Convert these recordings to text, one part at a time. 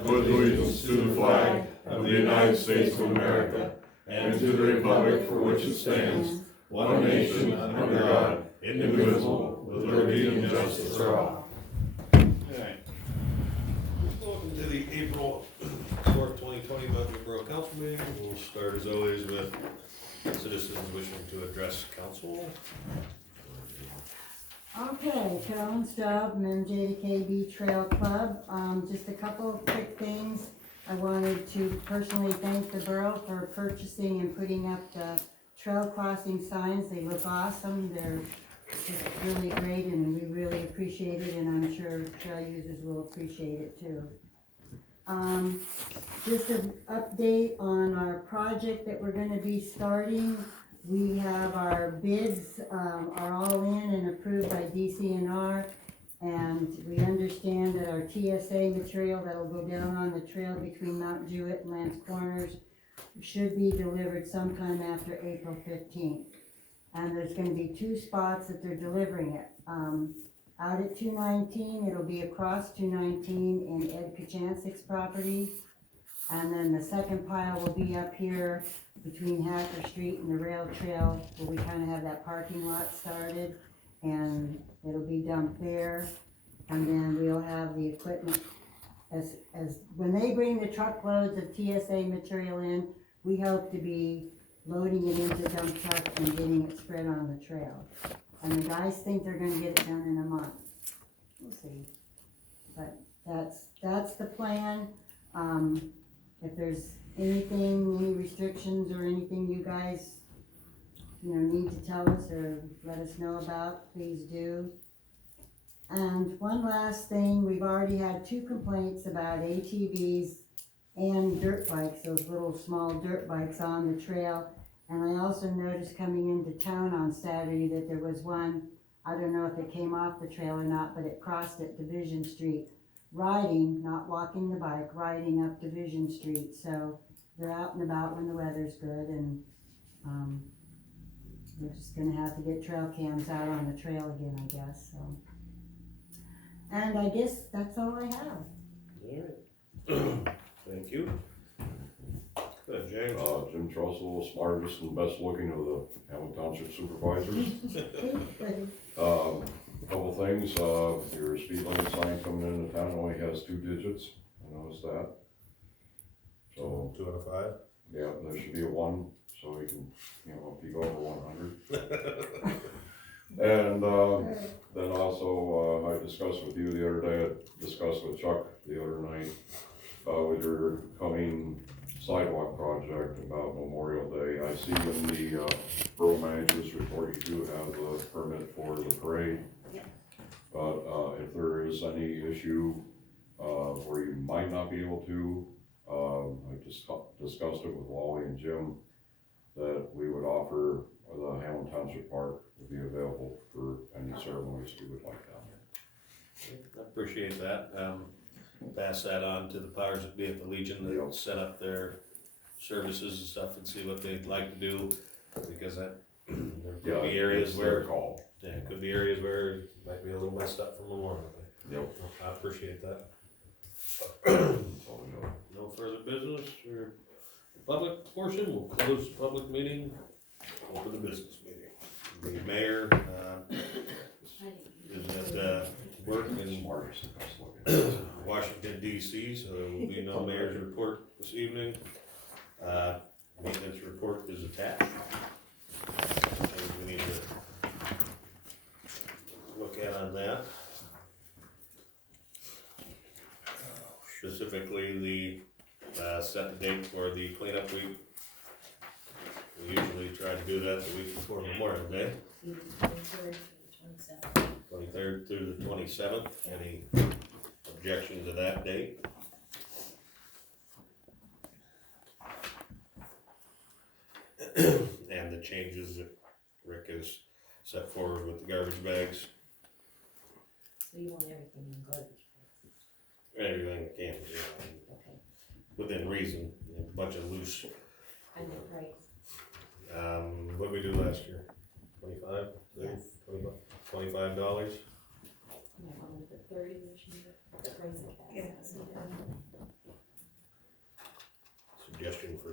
pledge allegiance to the flag of the United States of America and to the republic for which it stands, one nation, under God, indivisible, with liberty and justice for all. Alright. Welcome to the April 4th, 2020 Budget Borough Council meeting. We'll start as always with citizens wishing to address council. Okay, Carolyn Straub from MJKB Trail Club. Just a couple of quick things. I wanted to personally thank the borough for purchasing and putting up the trail crossing signs. They look awesome. They're just really great and we really appreciate it, and I'm sure trail users will appreciate it too. Just an update on our project that we're gonna be starting. We have our bids are all in and approved by DCNR, and we understand that our TSA material that'll go down on the trail between Mount Jewett and Lance Corners should be delivered sometime after April 15th. And there's going to be two spots that they're delivering it. Out at 219, it'll be across 219 in Ed Kachansic's property. And then the second pile will be up here between Hacker Street and the rail trail, where we kind of have that parking lot started, and it'll be dumped there. And then we'll have the equipment as when they bring the truckloads of TSA material in, we hope to be loading it into dump truck and getting it spread on the trail. And the guys think they're gonna get it done in a month. We'll see. But that's the plan. If there's anything, any restrictions or anything you guys, need to tell us or let us know about, please do. And one last thing, we've already had 2 complaints about ATVs and dirt bikes, those little small dirt bikes on the trail. And I also noticed coming into town on Saturday that there was one, I don't know if it came off the trail or not, but it crossed at Division Street. Riding, not walking the bike, riding up Division Street. So they're out and about when the weather's good, and we're just gonna have to get trail cams out on the trail again, I guess, so. And I guess that's all I have. Alright. Thank you. Good, James. Jim Trussell, smartest and best looking of the Hamilton Township supervisors. Couple things, your speed limit sign coming into town only has 2 digits, I noticed that. So, 2 out of 5. yeah, there should be a 1, so we can, if you go over 100. And, then also, I discussed with you the other day, I discussed with Chuck the other night, with your coming sidewalk project about Memorial Day. I see in the, borough manager's report, you do have the permit for the parade. But if there is any issue where you might not be able to, I just discussed it with Wally and Jim, that we would offer the Hamilton Township Park would be available for any ceremonies you would like down there. I appreciate that. Pass that on to the powers that be at the Legion that set up their services and stuff and see what they'd like to do, because there could be areas where it could be areas where it might be a little messed up from Memorial Day. Yep. I appreciate that. So, No further business for the public portion. We'll close the public meeting, open the business meeting. The mayor is at work in Washington DC, so there will be no mayor's report this evening. Maintenance report is attached. We need to look at on that. Specifically, set the date for the cleanup week. We usually try to do that the week before Memorial Day. 23rd through the 27th. Any objection to that date? And the changes that Rick has set forward with the garbage bags. So you want everything in garbage? Everything that can, Okay. within reason. A bunch of loose. And the price? What did we do last year? 25? Yes. $25? You might want to put 30 this year. The price of gas.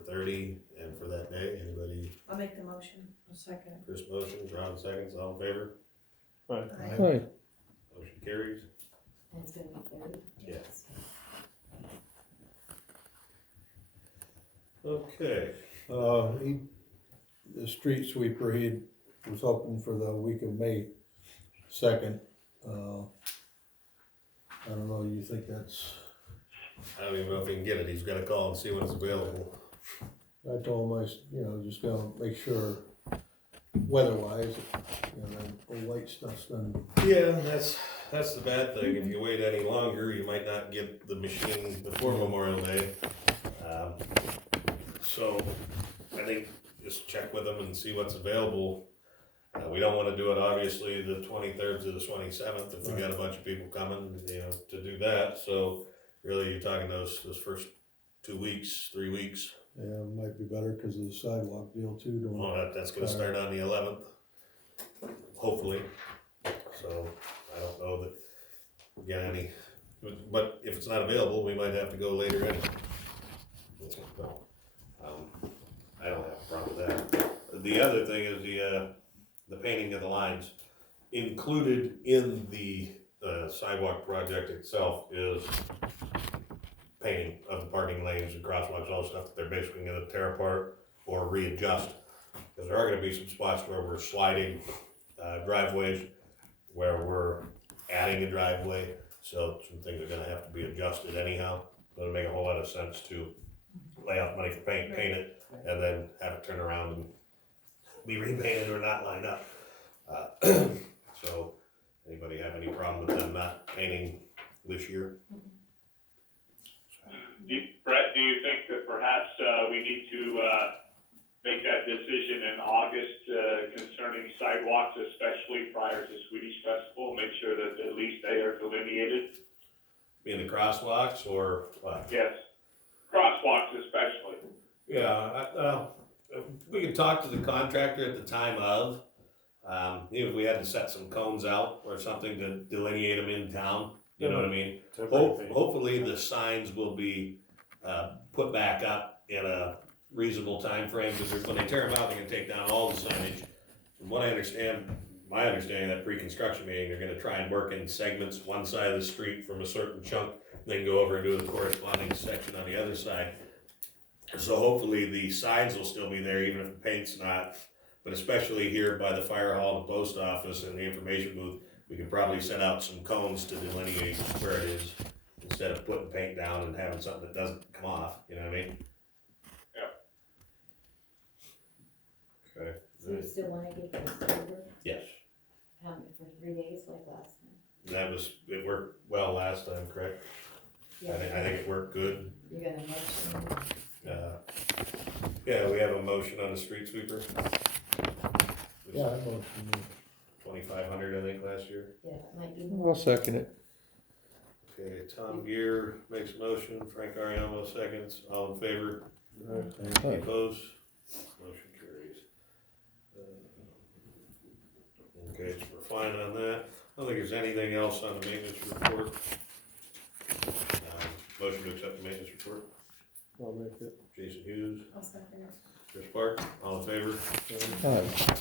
4:30 and for that day. Anybody? I'll make the motion. A second. Chris motions, Ron seconds, all in favor? Aye. Motion carries. And it's gonna be 30? Yes. Okay, The street sweeper, he was hoping for the week of May 2nd. I don't know, you think that's, I don't even know if he can get it, he's gotta call and see when it's available. I told him just gonna make sure weather-wise, the white stuff's done. Yeah, that's the bad thing, if you wait any longer, you might not get the machine before Memorial Day. So, I think just check with them and see what's available. We don't wanna do it obviously the 23rd to the 27th, if we got a bunch of people coming, to do that, so really you're talking those first 2 weeks, 3 weeks. Yeah, it might be better because of the sidewalk deal too, don't Well, that's gonna start on the 11th, hopefully, so I don't know that we get any, but if it's not available, we might have to go later anyway. So, I don't have a problem with that. The other thing is the painting of the lines. Included in the sidewalk project itself is painting of the parking lanes and crosswalks, all the stuff that they're basically gonna tear apart or readjust. Cause there are gonna be some spots where we're sliding driveways, where we're adding a driveway, so some things are gonna have to be adjusted anyhow. Doesn't make a whole lot of sense to lay out money for paint it, and then have it turn around and be repainted or not line up. So, anybody have any problem with them not painting this year? Brett, do you think that perhaps we need to make that decision in August concerning sidewalks, especially prior to Swedish Festival? Make sure that at least they are delineated? In the crosswalks or what? Yes, crosswalks especially. Yeah, we can talk to the contractor at the time of, even if we had to set some cones out or something to delineate them in town, you know what I mean? Hopefully the signs will be, put back up in a reasonable time frame, because when they tear them out, they're gonna take down all the signage. From what I understand, my understanding, that pre-construction meeting, they're gonna try and work in segments, one side of the street from a certain chunk, then go over and do the corresponding section on the other side. So hopefully the signs will still be there, even if the paint's not, but especially here by the fire hall, the post office, and the information booth, we could probably set out some cones to delineate where it is, instead of putting paint down and having something that doesn't come off, you know what I mean? Yep. Okay. So you still wanna get this over, Yes, for 3 days like last time? it worked well last time, correct? I think it worked good. You're gonna motion? Yeah, we have a motion on the street sweeper. Yeah, I motion. 2,500, I think, last year. Yeah, that might be I'll more. second it. Okay, Tom Gear makes a motion, Frank Ariamo seconds, all in favor? Any opposed? Motion carries. Okay, so we're fine on that. I don't think there's anything else on the maintenance report. Motion to accept the maintenance report, I'll make it. Jason Hughes, I'll second it. Chris Park, all in favor? Aye. Motion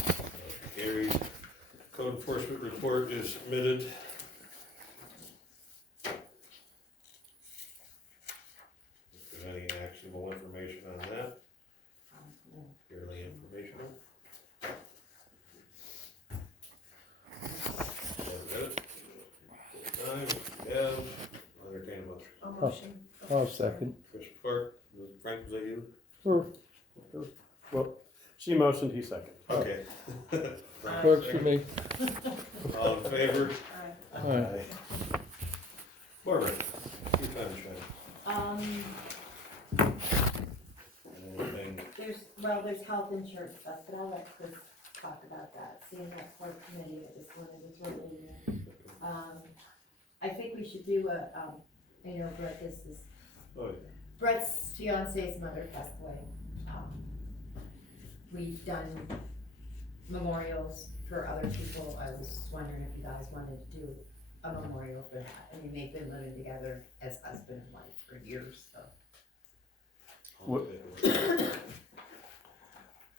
carries. Code enforcement report is submitted. If there's any actionable information on that, No. purely informational. Time, yeah, I'll entertain a motion. I'll motion. I'll second. Chris Park, Frank, was that you? Well, she motioned, he seconded. Okay. Frank, Works for second. me. All in favor? Aye. Barbara, your time to shine. Anything? There's health insurance stuff, but I'll let Chris talk about that, seeing that for committee, I just wanted to throw it in there. I think we should do Brett, this is, Oh, yeah. Brett's fiance's mother passed away. We've done memorials for other people, I was wondering if you guys wanted to do a memorial for that, I mean, they've been living together as husband and wife for years, so. all the paperwork.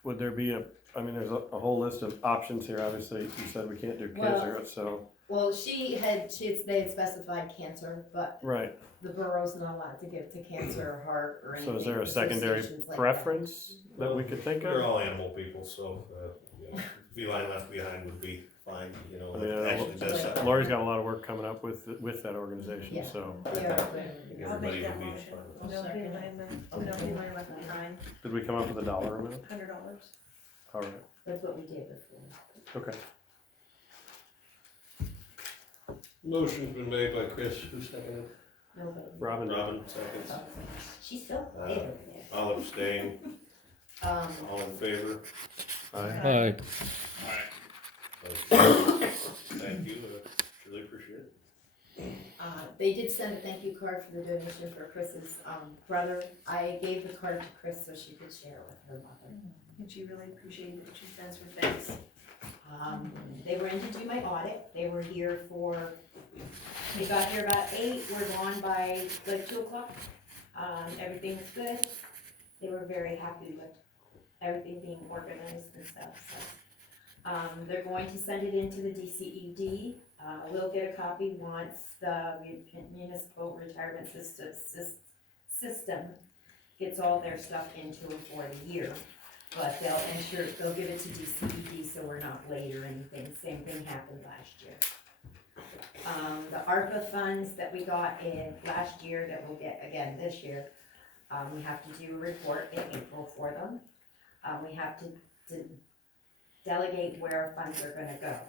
Would there be I mean, there's a whole list of options here, obviously, you said we can't do cancer, so, Well, they had specified cancer, but right, the borough's not allowed to give to cancer or heart or anything. so is there a secondary associations like that. preference that we could think We're of? all animal people, so, yeah, feline left behind would be fine, you know, Yeah, it actually does sound. Lori's got a lot of work coming up with that organization, Yeah. so, Yeah. I'll Everybody make that would be motion. fine. No feline left behind, did we come up with a dollar amount? $100. All right, That's what we did before. okay. Motion's been made by Chris, who seconded? Nobody. Robin, Robin seconds. She's still Uh, there. All abstain, all in favor? aye. Thank you, really appreciate it. They did send a thank you card for the donation for Chris's, brother. I gave the card to Chris so she could share it with her mother. And she really appreciated it, she sends her thanks. They were in to do my audit. They were here they got here about 8, were gone by like 2 o'clock. Everything was good. They were very happy with everything being organized and stuff, so. They're going to send it into the DCED. We'll get a copy once the municipal retirement system gets all their stuff into it for the year. But they'll give it to DCED so we're not late or anything. Same thing happened last year. The ARPA funds that we got in last year that we'll get again this year, we have to do a report in April for them. We have to delegate where our funds are gonna go.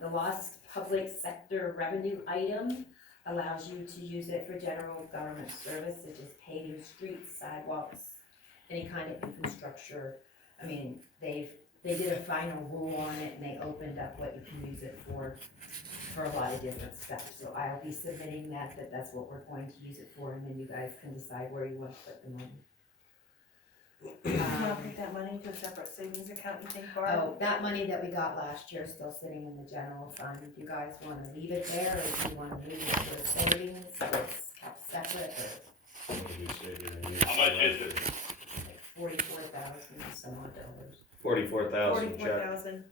The lost public sector revenue item allows you to use it for general government service, such as paving streets, sidewalks, any kind of infrastructure. I mean, they did a final rule on it and they opened up what you can use it for a lot of different stuff. So I'll be submitting that's what we're going to use it for, and then you guys can decide where you want to put the money. I'll put that money into a separate savings account, you think, Barb? Oh, that money that we got last year is still sitting in the general fund. Do you guys wanna leave it there, or do you wanna move it to a savings, so it's kept separate, or What did we say we're gonna use? How much is it? like 44,000 some odd dollars? 44,000, Chuck, 44,000.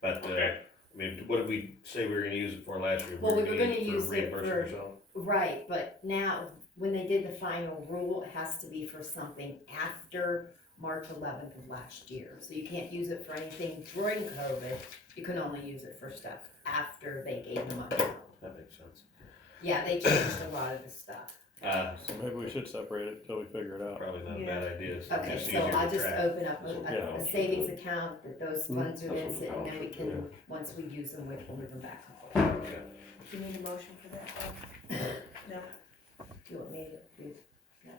but, Okay. I mean, what did we say we were gonna use it for last year? Well, we were gonna it use it reimbursement for- or something? Right, but now, when they did the final rule, it has to be for something after March 11th of last year. So you can't use it for anything during COVID, you can only use it for stuff after they gave the money out. That makes sense. Yeah, they changed a lot of the stuff. So maybe we should separate it till we figure it out. Probably not a Yeah. bad idea, it's Okay, just so easier I'll to just track. open up Yeah. a savings account that those funds are in, That's what and then we the can, once we use them, we can move them back. Okay. Do you need a motion for that, Barb? No? Do you want me to do? No.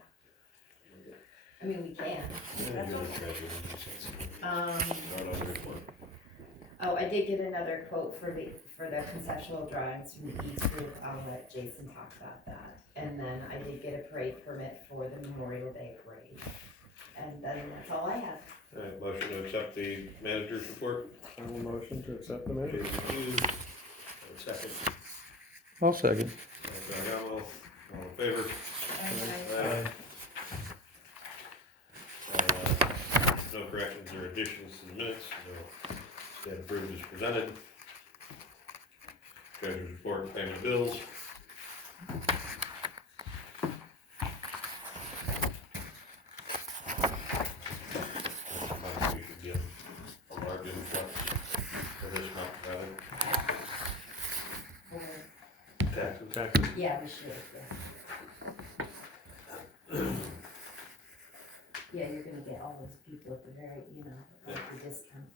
I mean, we can. That's You're the okay. treasurer, makes sense. Um, Not on your report. oh, I did get another quote for the conceptual drawings from the East Group. I'll let Jason talk about that. And then I did get a parade permit for the Memorial Day parade. And then that's all I have. All right, motion to accept the manager's report. I will motion to accept the measure. Second. I'll second. All in favor? Aye. No corrections or additions to the minutes, so stand approved as presented. Treasurer's report, payment of bills. We should get a large influx for this month, rather. Taxes. Taxes. Yeah, we should, yeah. Yeah, you're gonna get all those people at the very, like the discount.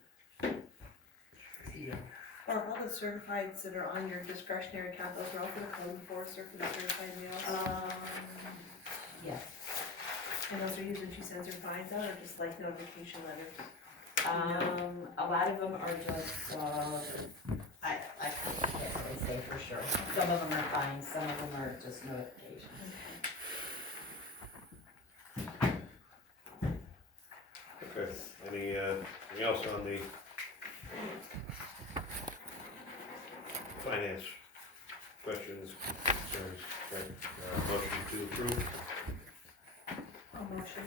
Yeah. Barb, all the certifieds that are on your discretionary account, those are all for the code enforcer for the certified mail? Yeah. And those are usually she sends her fines out, or just like notification letters? A lot of them are just, I can't really say for sure. Some of them are fines, some of them are just notifications. Okay, anything else on the finance questions, concerns? Okay, motion to approve, I'll motion.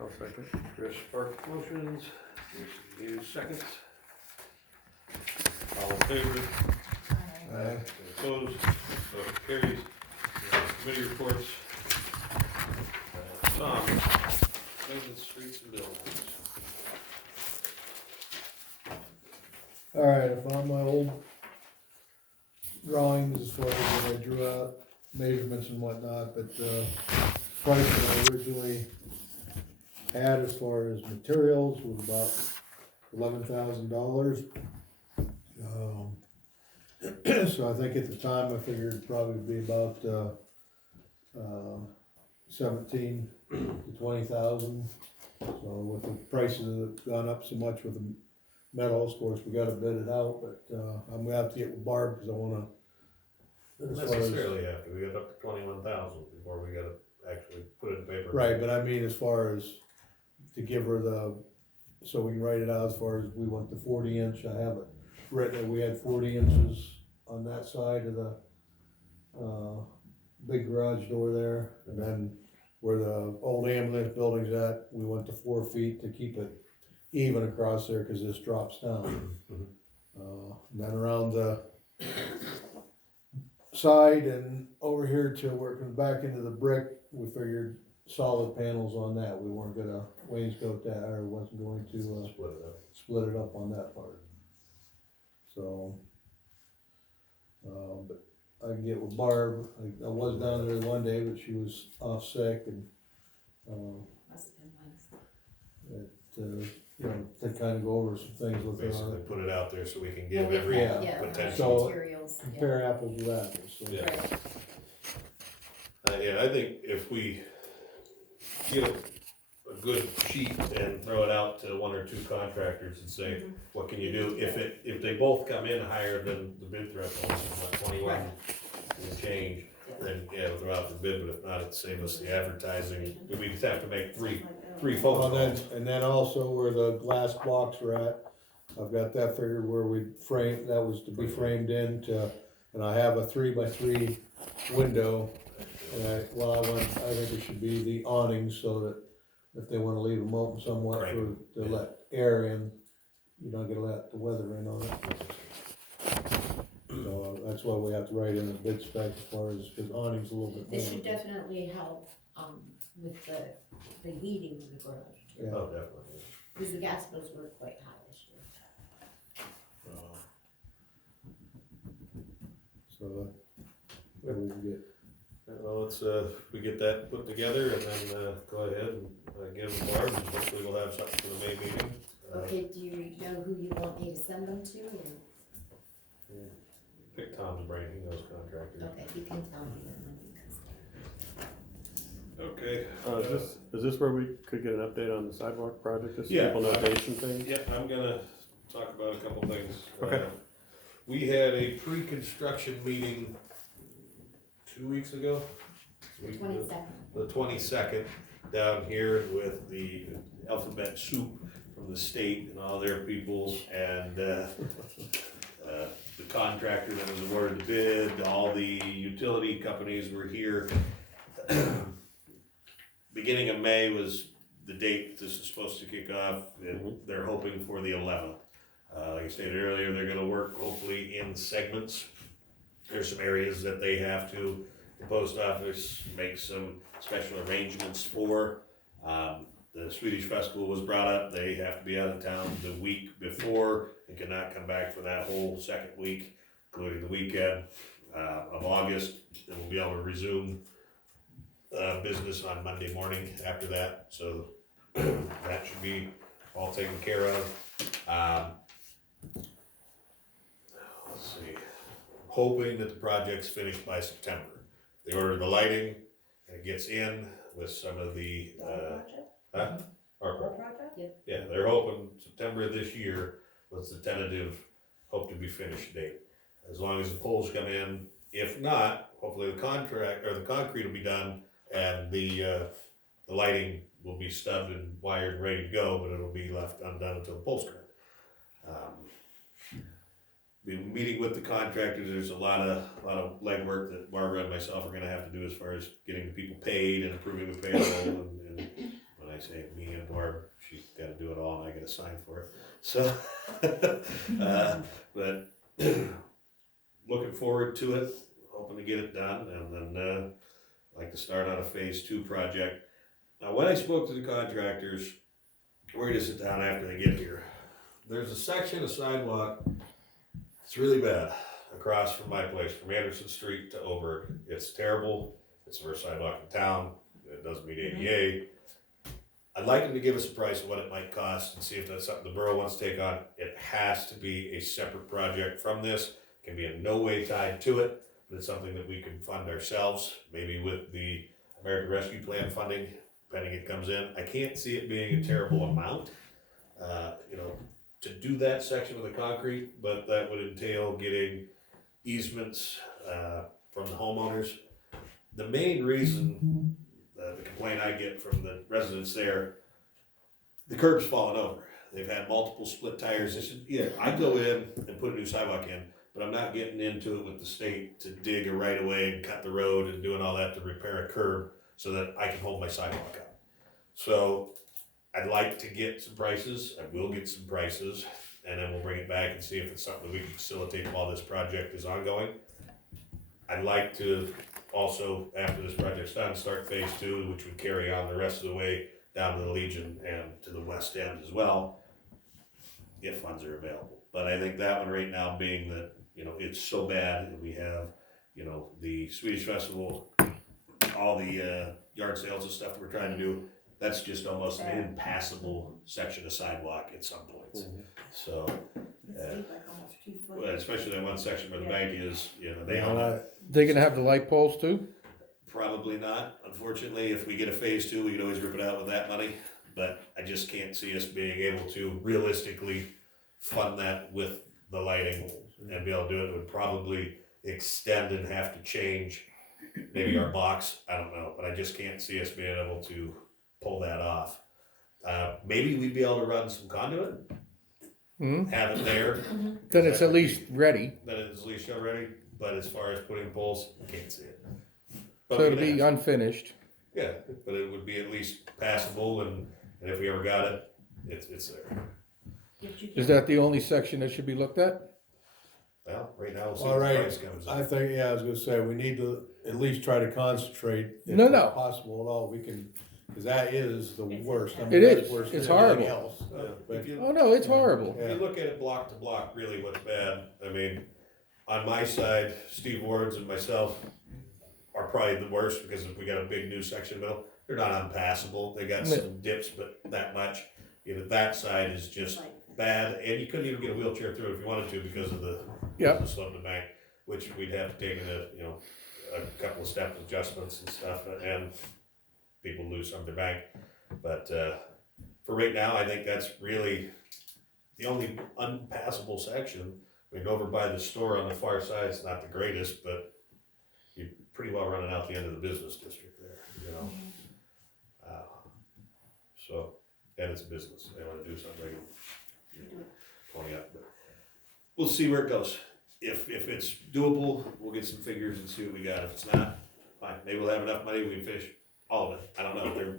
I'll second. Chris Park motions, Jason Hughes seconds. All in favor? Aye. Opposed? Motion carries. Committee reports. Tom, maintenance, streets and buildings. Alright, I found my old drawings as far as what I drew out, measurements and whatnot, but, price that I originally had as far as materials was about $11,000. So I think at the time I figured it'd probably be about, 17 to 20,000. So with the prices that have gone up so much with the metals, of course, we gotta bid it out, but, I'm gonna have to get with Barb, cause I wanna. as far as- Necessarily have to, we got up to 21,000 before we gotta actually put it in paper. Right, but I mean, as far as to give her the, so we can write it out as far as we want the 40-inch, I have it written, that we had 40 inches on that side of the, big garage door there, and then where the old ambulance building's at, we went to 4 feet to keep it even across there, cause this drops down. And then around the side and over here to where it comes back into the brick, we figured solid panels on that, we weren't gonna wainscot that, or wasn't going to, Split it up. split it up on that part. So, but I can get with Barb, I was down there one day, but she was off sick and, Must have been Wednesday. you know, to kind of go over some things with Basically her, put it out there so we can Well, give we every can, potential. So- materials, yeah. compare apples with apples, so. Yeah. Right. Yeah, I think if we get a good sheet and throw it out to one or two contractors and say, what can you do? If they both come in higher than the bid threshold, like 21 and change, then yeah, we'll throw out the bid, but if not, it'd save us the advertising. We just have to make three phone Well, then, calls. and then also where the glass blocks were at, I've got that figured where we frame, that was to be framed into, and I have a 3x3 window. And I think it should be the awnings so that if they wanna leave them open somewhat Right. to let air in, you're not gonna let the weather in on it. So that's why we have to write in the bid spec as far as, cause awnings a little bit more. This should definitely help, with the heating of the garage, Yeah. Oh, definitely. because the gas bills were quite high this year. So, what do we get? Well, let's, we get that put together and then, go ahead and, get them to Barb, and hopefully we'll have something for the May meeting. Okay, do you know who you want me to send them to, or, Pick Tom's brain, he knows contractors. okay, you can tell me then when you can. Okay. Is this where we could get an update on the sidewalk project, just so Yeah. people know dates and things? Yeah, I'm gonna talk about a couple things. Okay. We had a pre-construction meeting 2 weeks ago. 22nd. The 22nd, down here with the alphabet soup from the state and all their people, and, the contractor that was awarded the bid, all the utility companies were here. Beginning of May was the date this is supposed to kick off, and they're hoping for the 11th. Like I stated earlier, they're gonna work hopefully in segments. There's some areas that they have to, the post office make some special arrangements for. The Swedish Festival was brought up, they have to be out of town the week before and cannot come back for that whole second week, including the weekend of August. And we'll be able to resume business on Monday morning after that, so that should be all taken care of. Let's see, hoping that the project's finished by September. They order the lighting and it gets in with some of the, our project? yeah, they're hoping September of this year was the tentative hope to be finished date. As long as the poles come in, if not, hopefully the contract, or the concrete will be done and the lighting will be stubbed and wired, ready to go, but it'll be left undone until the poles come in. been meeting with the contractors. There's a lot of legwork that Barbara and myself are gonna have to do as far as getting the people paid and approving the payroll. And when I say me and Barb, she's gotta do it all and I gotta sign for it. So, but looking forward to it, hoping to get it done, and then like to start on a phase 2 project. Now, when I spoke to the contractors, we're gonna sit down after they get here. There's a section of sidewalk, it's really bad, across from my place, from Anderson Street to Oberg. It's terrible, it's the worst sidewalk in town, it doesn't meet ADA. I'd like them to give us a price of what it might cost and see if that's something the borough wants to take on. It has to be a separate project from this, can be in no way tied to it, but it's something that we can fund ourselves, maybe with the American Rescue Plan funding, depending it comes in. I can't see it being a terrible amount, to do that section with the concrete, but that would entail getting easements from the homeowners. The main reason, the complaint I get from the residents there, the curb's falling over. They've had multiple split tires. They said, yeah, I go in and put a new sidewalk in, but I'm not getting into it with the state to dig a right of way and cut the road and doing all that to repair a curb so that I can hold my sidewalk up. So I'd like to get some prices. I will get some prices, and then we'll bring it back and see if it's something that we can facilitate while this project is ongoing. I'd like to also, after this project's done, start phase 2, which would carry on the rest of the way down to the Legion and to the west end as well, if funds are available. But I think that one right now, being that, it's so bad, and we have, the Swedish Festival, all the yard sales and stuff we're trying to do, that's just almost an impassable section of sidewalk at some points. So, It's deep, like almost 2 foot. well, especially that one section where the bank is, they own it. They gonna have the light poles too? Probably not. Unfortunately, if we get a phase 2, we could always rip it out with that money. But I just can't see us being able to realistically fund that with the lighting and be able to do it. It would probably extend and have to change maybe our box. I don't know, but I just can't see us being able to pull that off. Maybe we'd be able to run some conduit, Hmm? have it there. Then it's at least ready, Then it's at least show ready. But as far as putting poles, I can't see it. But so we it'll can be ask. unfinished. Yeah, but it would be at least passable, and if we ever got it, it's there. Is that the only section that should be looked at? Well, right now, we'll see All what the right, price comes I in. think, yeah, I was gonna say, we need to at least try to concentrate. If No, it's no. possible at all, we can, cause that is the It's worst. I intense. mean, It that's is. worse It's than anything horrible. else. Yeah, But- if you, Oh, no, it's horrible. if you look at it block to block, really what's bad, I mean, on my side, Steve Wards and myself are probably the worst, because if we got a big new section middle, they're not unpassable, they got No. some dips, but that much. That side is just bad, and you couldn't even get a wheelchair through it if you wanted to because of the Yeah. slope of the bank, which we'd have to take into, a couple of step adjustments and stuff, and people lose some of their bank. But for right now, I think that's really the only unpassable section. I mean, over by the store on the far side, it's not the greatest, but you're pretty well running out the end of the business district there, So, and it's a business, they wanna do something, they can pony up, but we'll see where it goes. If it's doable, we'll get some figures and see what we got. If it's not, fine, maybe we'll have enough money, we can finish all of it. I don't know.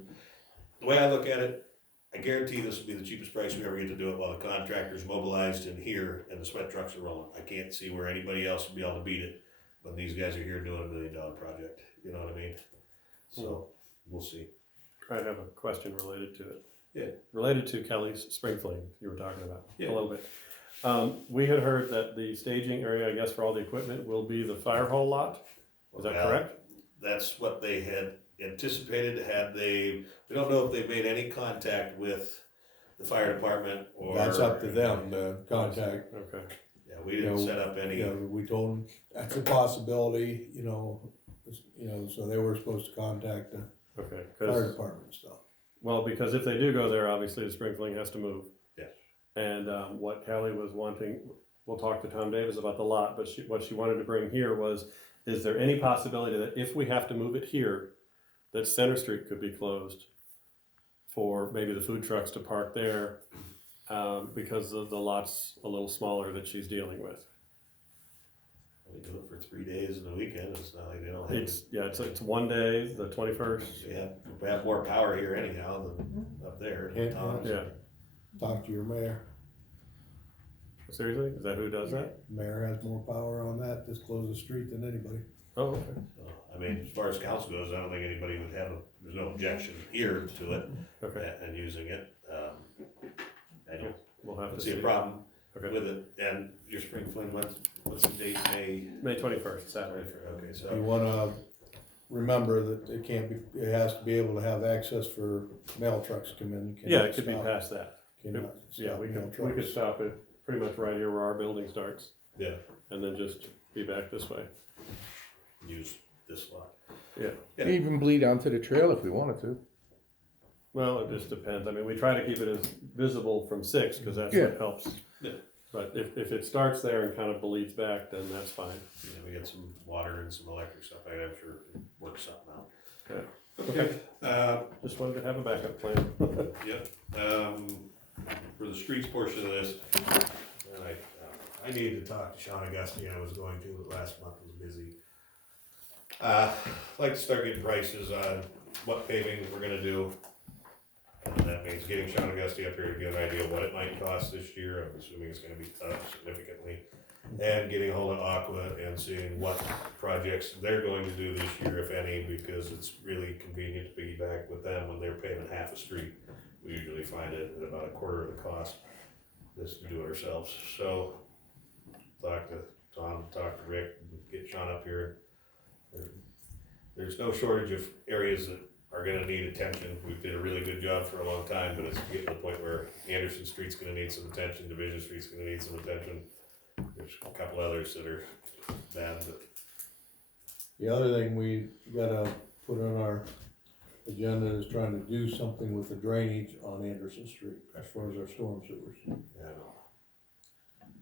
The way I look at it, I guarantee this will be the cheapest price we ever get to do it while the contractor's mobilized in here and the sweat trucks are rolling. I can't see where anybody else will be able to beat it when these guys are here doing $1 million project. You know what I mean? So, we'll see. I have a question related to it. Yeah. Related to Kelly's spring fling you were talking about Yeah. a little bit. We had heard that the staging area, I guess, for all the equipment will be the fire hall lot. Is that Well, correct? That's what they had anticipated. We don't know if they've made any contact with the fire department or. That's up to them to contact. Okay. Yeah, we didn't set up any. You know, we told them that's a possibility, so they were supposed to contact the Okay. fire 'Cause- department and stuff. well, because if they do go there, obviously the spring fling has to move. Yeah. And what Kelly was wanting, we'll talk to Tom Davis about the lot, but what she wanted to bring here was, is there any possibility that if we have to move it here, that Center Street could be closed for maybe the food trucks to park there, because the lot's a little smaller that she's dealing with? They do it for 3 days in the weekend, it's not like they don't have. It's one day, the 21st. Yeah, we have more power here anyhow than up there. Yeah. Tom's. Yeah, Talk to your mayor. seriously, is that who does that? Mayor has more power on that, this close the street than anybody. Oh, okay. So, I mean, as far as council goes, I don't think anybody would have, there's no objection here to it Okay, and using it. I don't we'll have to see see. a problem Okay, with it, and your spring fling, what's the date, May 21st, Saturday. Okay, You so, wanna remember that it can't be, it has to be able to have access for mail trucks to come in. You Yeah, cannot it could be stop- past that. cannot Yeah, stop we mail could trucks. stop it pretty much right here where our building starts, yeah, and then just be back this way. use this lot. Yeah. Yeah. Even bleed onto the trail if we wanted to. Well, it just depends. I mean, we try to keep it as visible from 6, because that's Yeah. what helps. Yeah. But if it starts there and kind of bleeds back, then that's fine. Yeah, we got some water and some electric stuff, I'm sure it works something out. Yeah. Okay, Just wanted to have a backup plan. for the streets portion of this, and I needed to talk to Sean Auguste, I was going to, but last month was busy. I'd like to start getting prices on what paving we're gonna do. And that means getting Sean Auguste up here to get an idea of what it might cost this year, I'm assuming it's gonna be up significantly. And getting a hold of Aqua and seeing what projects they're going to do this year, if any, because it's really convenient to piggyback with them when they're paying half a street. We usually find it at about a quarter of the cost, just to do it ourselves, so. Talk to Tom, talk to Rick, get Sean up here. There's no shortage of areas that are gonna need attention, we did a really good job for a long time, but it's getting to the point where Anderson Street's gonna need some attention, Division Street's gonna need some attention. There's a couple others that are bad, but The other thing we gotta put on our agenda is trying to do something with the drainage on Anderson Street as far as our storm sewers. yeah,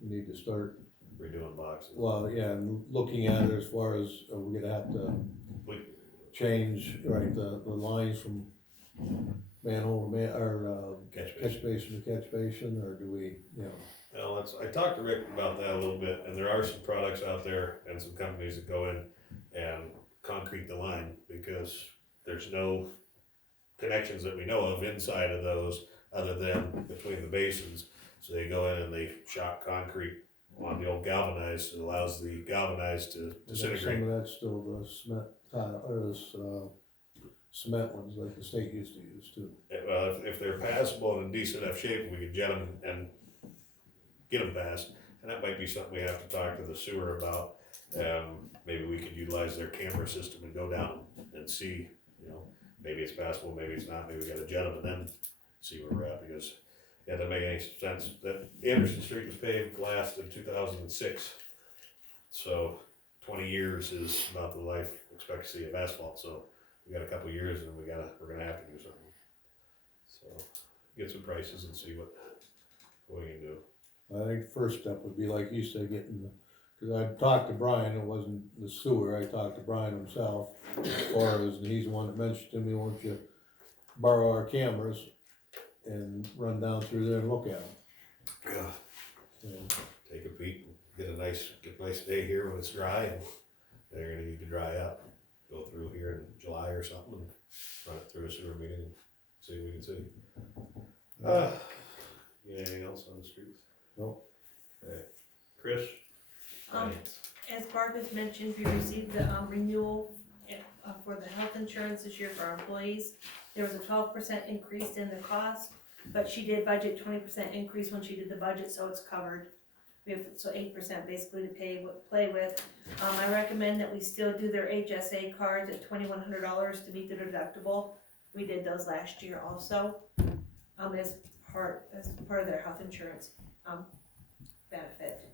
We need to start, redoing boxes. well, yeah, and looking at it as far as, we're gonna have to We- change, right, the lines from manhole, or, Catch basin. catch basin to catch basin, or do we, you know? Well, I talked to Rick about that a little bit, and there are some products out there and some companies that go in and concrete the line, because there's no connections that we know of inside of those, other than between the basins. So they go in and they shock concrete on the old galvanized, it allows the galvanized to disintegrate. Some of that's still the cement tile, or this, cement ones like the state used to use too. Well, if they're passable and in decent enough shape, we could jet them and get them passed, and that might be something we have to talk to the sewer about. Maybe we could utilize their camera system and go down and see, maybe it's passable, maybe it's not, maybe we gotta jet them and then see where we're at, because it doesn't make any sense, that Anderson Street was paved last in 2006. So 20 years is about the life expectancy of asphalt, so we got a couple years and we're gonna have to do something. So, get some prices and see what we can do. I think the first step would be, like you said, cause I talked to Brian, it wasn't the sewer, I talked to Brian himself. As far as, and he's the one that mentioned to me, won't you borrow our cameras and run down through there and look at them? Yeah. So, Take a peek, get a nice day here when it's dry, and they're gonna need to dry up. Go through here in July or something, and run it through a sewer meeting and see what we can see. Anything else on the streets? Nope. Okay, Chris? As Barb has mentioned, we received the renewal for the health insurance this year for our employees. There was a 12% increase in the cost, but she did budget 20% increase when she did the budget, so it's covered. We have, so 8% basically to play with. I recommend that we still do their HSA cards at $2,100 to meet the deductible. We did those last year also, as part of their health insurance, benefit.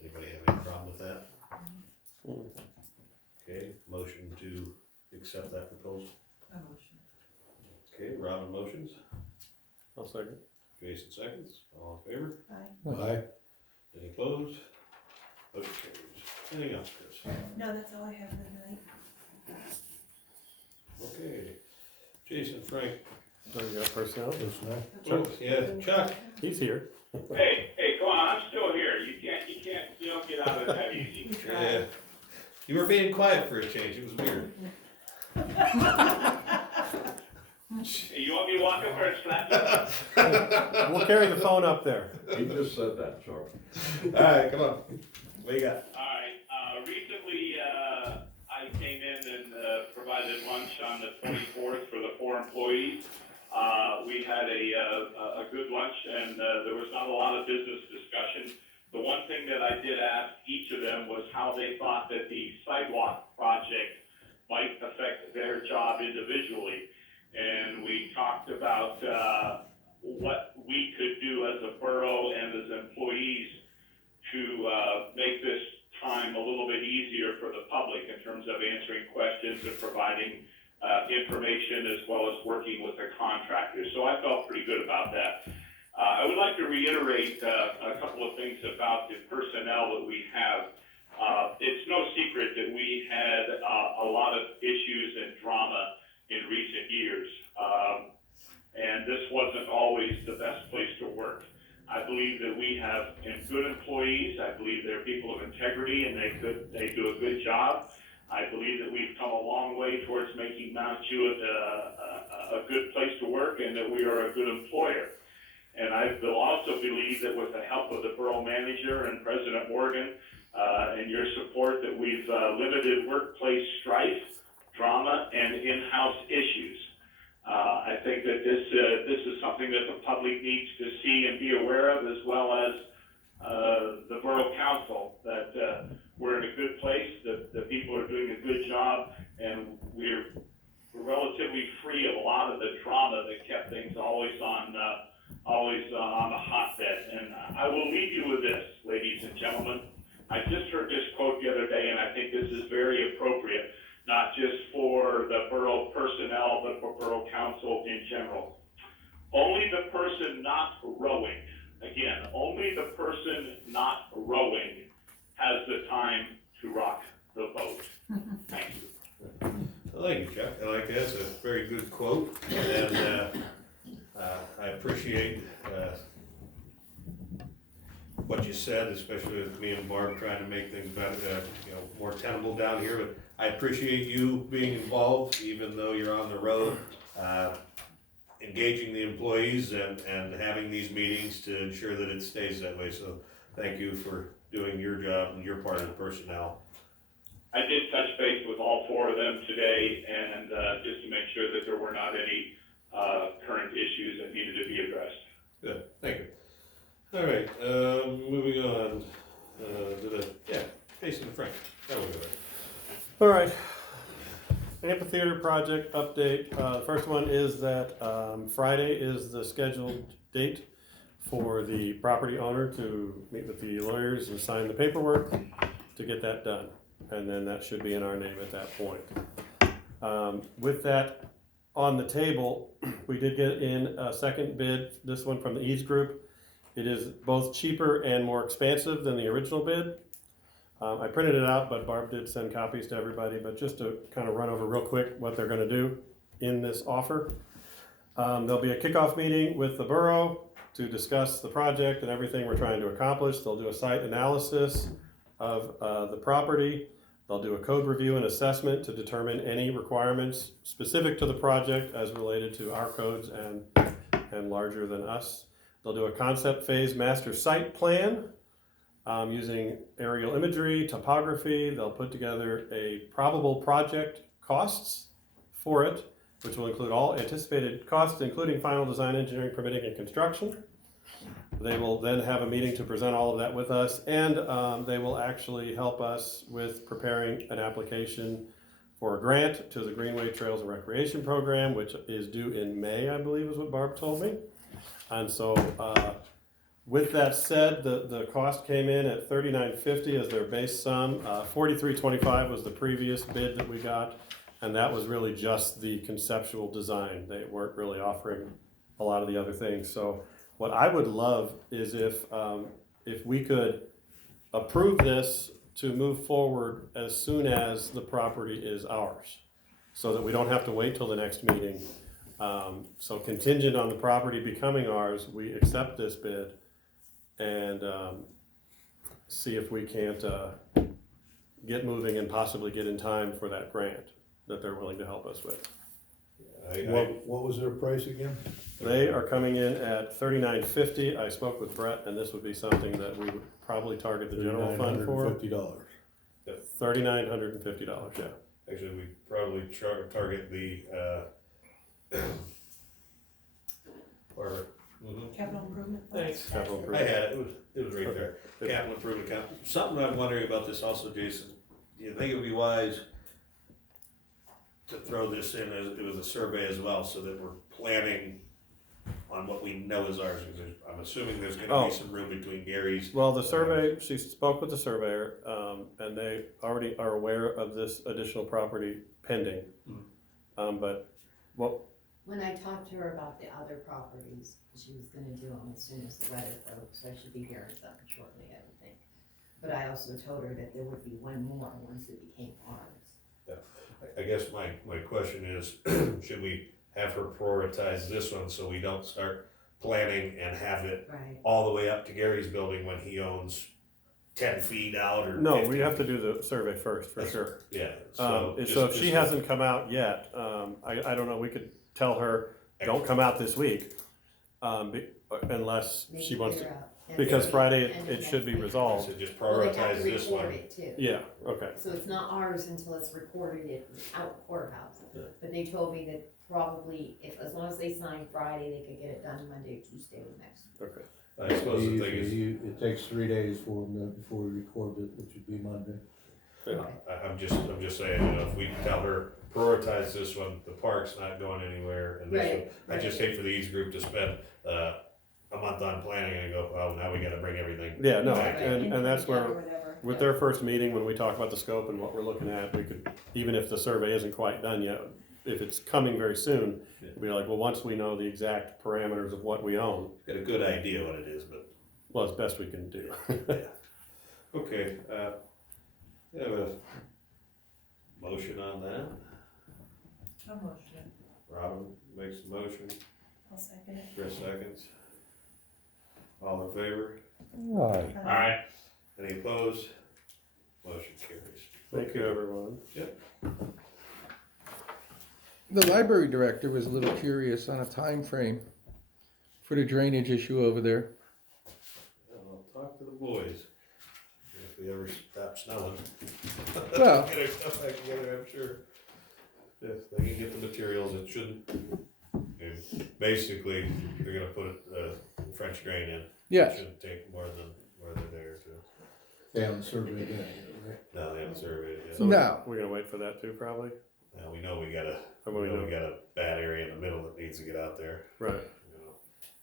Anybody have any problem with that? Okay, motion to accept that proposal. Okay, Robin motions, I'll second. Jason seconds, all in favor? Aye. Any opposed? Motion carries. Anything else, Chris? No, that's all I have for tonight. Okay, Jason, Frank, Oh, you got personnel? Personnel. oh, yeah, Chuck, He's here. Hey, come on, I'm still here. You don't get out of it that easy. We tried. Yeah. You were being quiet for a change, it was weird. You want me to walk up there and slap you? We'll carry the phone up there. He just said that, Chuck. Alright, come on. What you got? Alright, recently, I came in and, provided lunch on the 24th for the 4 employees. We had a good lunch and, there was not a lot of business discussion. The one thing that I did ask each of them was how they thought that the sidewalk project might affect their job individually. And we talked about, what we could do as a borough and as employees to make this time a little bit easier for the public in terms of answering questions and providing information as well as working with the contractors. So I felt pretty good about that. I would like to reiterate a couple of things about the personnel that we have. It's no secret that we had a lot of issues and drama in recent years. And this wasn't always the best place to work. I believe that we have good employees. I believe they're people of integrity and they do a good job. I believe that we've come a long way towards making Mount Jewett a good place to work and that we are a good employer. And I will also believe that with the help of the borough manager and President Morgan and your support that we've limited workplace strife, drama, and in-house issues. I think that this is something that the public needs to see and be aware of, as well as the borough council, that we're in a good place, that the people are doing a good job, and we're relatively free of a lot of the drama that kept things always on the hotbed. And I will leave you with this, ladies and gentlemen. I just heard this quote the other day, and I think this is very appropriate, not just for the borough personnel, but for borough council in general. Only the person not rowing, again, only the person not rowing has the time to rock the boat. Thank you. Well, thank you, Chuck. I like that. It's a very good quote, and I appreciate what you said, especially with me and Barb trying to make things better, more tenable down here. But I appreciate you being involved, even though you're on the road, engaging the employees and having these meetings to ensure that it stays that way. So thank you for doing your job and your part of the personnel. I did touch base with all 4 of them today, and just to make sure that there were not any current issues that needed to be addressed. Good, thank you. All right, moving on to Jason Frank. That will go there. All right. Amphitheater project update. The first one is that Friday is the scheduled date for the property owner to meet with the lawyers and sign the paperwork to get that done. And then that should be in our name at that point. With that on the table, we did get in a second bid, this one from the Eads Group. It is both cheaper and more expansive than the original bid. I printed it out, but Barb did send copies to everybody, but just to kind of run over real quick what they're gonna do in this offer. There'll be a kickoff meeting with the borough to discuss the project and everything we're trying to accomplish. They'll do a site analysis of the property. They'll do a code review and assessment to determine any requirements specific to the project as related to our codes and larger than us. They'll do a concept phase master site plan using aerial imagery, topography. They'll put together a probable project costs for it, which will include all anticipated costs, including final design, engineering, permitting, and construction. They will then have a meeting to present all of that with us, and they will actually help us with preparing an application for a grant to the Greenway Trails and Recreation Program, which is due in May, I believe is what Barb told me. And so with that said, the cost came in at $39.50 as their base sum. $43.25 was the previous bid that we got, and that was really just the conceptual design. They weren't really offering a lot of the other things. So what I would love is if we could approve this to move forward as soon as the property is ours, so that we don't have to wait till the next meeting. So contingent on the property becoming ours, we accept this bid and, see if we can't, get moving and possibly get in time for that grant that they're willing to help us with. What was their price again? They are coming in at $39.50. I spoke with Brett, and this would be something that we would probably target the general fund for. $3,950. $3,950, yeah. Actually, we probably target the, or, Capital improvement. funds. thanks. Capital I improvement. had it, it was right there. Capital improvement account. Something I'm wondering about this also, Jason, do you think it would be wise to throw this in as, it was a survey as well, so that we're planning on what we know is ours? Because I'm assuming there's gonna Oh. be some room between Gary's. Well, the survey, she spoke with the surveyor, and they already are aware of this additional property pending. But what, When I talked to her about the other properties, she was gonna do them as soon as the weather broke, so I should be hearing something shortly, I would think. But I also told her that there would be one more once it became ours. I guess my question is, should we have her prioritize this one so we don't start planning and have it Right. all the way up to Gary's building when he owns 10 feet out or no, 15 we have to feet? do the survey first, for sure. Yeah, So if just- she hasn't come out yet, I don't know, we could tell her, don't come out this week, unless she Maybe wants to, figure out. And because maybe Friday end of it next should be week. resolved. So just Well, they have prioritize to this record one. it too. Yeah, okay. So it's not ours until it's recorded out courthouse. Yeah. But they told me that probably, if, as long as they sign Friday, they could get it done Monday, Tuesday of next. Okay. I suppose the thing is, It takes 3 days for them before we record it, which would be Monday. I'm just saying, you know, if we tell her, prioritize this one, the park's not going anywhere, and this one, Right, I just hate for the Eads group to spend, a month on planning and go, well, now we gotta bring everything. Yeah, no, back. and that's where, Or whatever. with their first meeting, when we talk about the scope and what we're looking at, we could, even if the survey isn't quite done yet, if it's coming very soon, we'd be like, well, once we know the exact parameters of what we own, Got a good idea what it is, but, well, it's best we can do. okay, you have a motion on that? I'll motion it. Robin makes the motion, I'll second it. Chris seconds. All in favor? Alright, Any opposed? Motion carries. Thank you, everyone. The library director was a little curious on a time frame for the drainage issue over there. I'll talk to the boys, if we ever stop snowing. Well- Get our stuff back together, I'm sure. If they can get the materials, it shouldn't, and basically, they're gonna put French drain in. It Yes, shouldn't take more than there to, They haven't surveyed that yet, right? no, they haven't surveyed it yet. So No. we're gonna wait for that too, probably? Now, we know we got Or we know- a bad area in the middle that needs to get out there. Right. You know,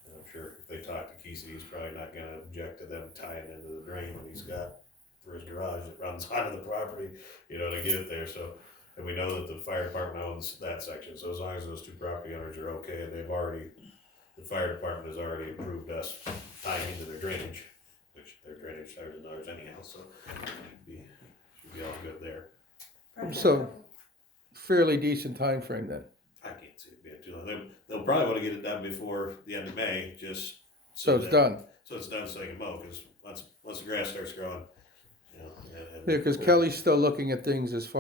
and I'm sure if they talk to Kesey, he's probably not gonna object to them tying into the drain when he's got for his garage that runs onto the property, you know, to get it there, so. And we know that the fire department owns that section, so as long as those two property owners are okay, and the fire department has already approved us tying into their drainage, which their drainage is ours anyhow, so should be all good there. so fairly decent time frame then. I can't see it being too long. They'll probably wanna get it done before the end of May, just. So it's that- done. So it's done so they can mow, cause once the grass starts growing, you know, and. Yeah, because Kelly's still looking at things as far